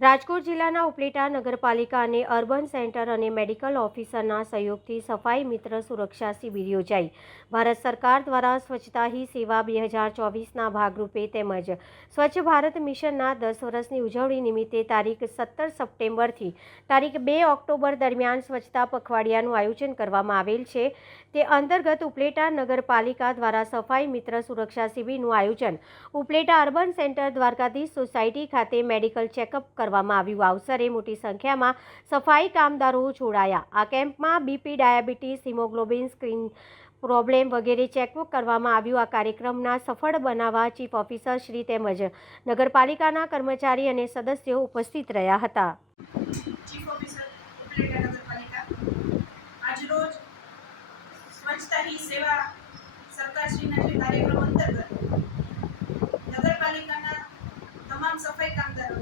રાજકોટ જિલ્લાના ઉપલેટા નગરપાલિકા અને અર્બન સેન્ટર અને મેડિકલ ઓફિસરના સહયોગથી સફાઈ મિત્ર સુરક્ષા શિબિર યોજાઈ. ભારત સરકાર દ્વારા સ્વચ્છતા હી સેવા બે હજાર ચોવીસના ભાગરૂપે તેમજ સ્વચ્છ ભારત મિશનના દસ વર્ષની ઉજવણી નિમિત્તે તારીખ સત્તર સપ્ટેમ્બરથી તારીખ બે ઓક્ટોબર દરમિયાન સ્વચ્છતા પખવાડિયાનું આયોજન કરવામાં આવેલ છે. તે અંતર્ગત ઉપલેટા નગરપાલિકા દ્વારા સફાઈ મિત્ર સુરક્ષા શિબિરનું આયોજન Upleta urban centre Dwarkadhish society ખાતે મેડિકલ ચેકઅપ કરવામાં આવ્યું. આ અવસરે મોટી સંખ્યામાં સફાઈ કામદારો જોડાયા. આ કેમ્પમાં BP, diabetes, haemoglobin screen problem વગેરે ચેકઅપ કરવામાં આવ્યું. આ કાર્યક્રમના સફળ બનાવવા ચીફ ઓફિસર શ્રી તેમજ નગરપાલિકાના કર્મચારી અને સદસ્યો ઉપસ્થિત રહ્યા હતા. સ્વચ્છતા હી સેવા સરકારશ્રીના જે કાર્યક્રમ અંતર્ગત નગરપાલિકાના તમામ સફાઈ કામદારો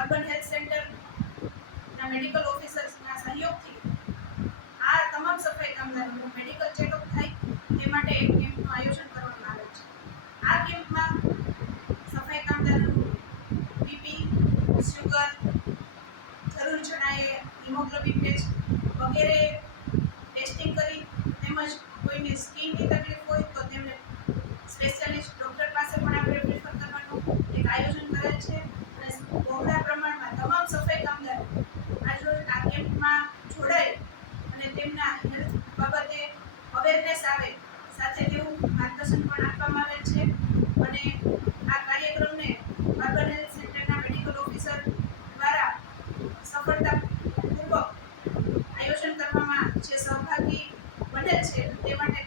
અર્બન હેલ્થ સેન્ટરના મેડિકલ ઓફિસર્સના સહયોગથી આ તમામ સફાઈ મેડિકલ ચેકઅપ થાય તે માટે એક કેમ્પનું આયોજન કરવામાં આવે છે. આ કેમ્પમાં સફાઈ કામદારોનું બીપી શુગર જરૂર જણાયે, હિમોગ્લોબિન ટેસ્ટ વગેરે ટેસ્ટિંગ કરી તેમજ કોઈને સ્કિનની તકલીફ હોય તો તેમને સ્પેશિયાલિસ્ટ ડૉક્ટર પાસે પણ આપણે પ્રિફર કરવાનું એક આયોજન કરેલ છે અને બહોળા પ્રમાણમાં તમામ સફાઈ કામદારો આજરોજ આ કેમ્પમાં જોડાય અને તેમના હેલ્થ બાબતે અવેરનેસ આવે, સાથે તેવું માર્ગદર્શન પણ આપવામાં આવેલ છે. અને આ કાર્યક્રમને અર્બન હેલ્થ સેન્ટરના મેડિકલ ઓફિસર દ્વારા સફળતાપૂર્વક આયોજન કરવામાં જે સહભાગી બનેલ છે, તે માટે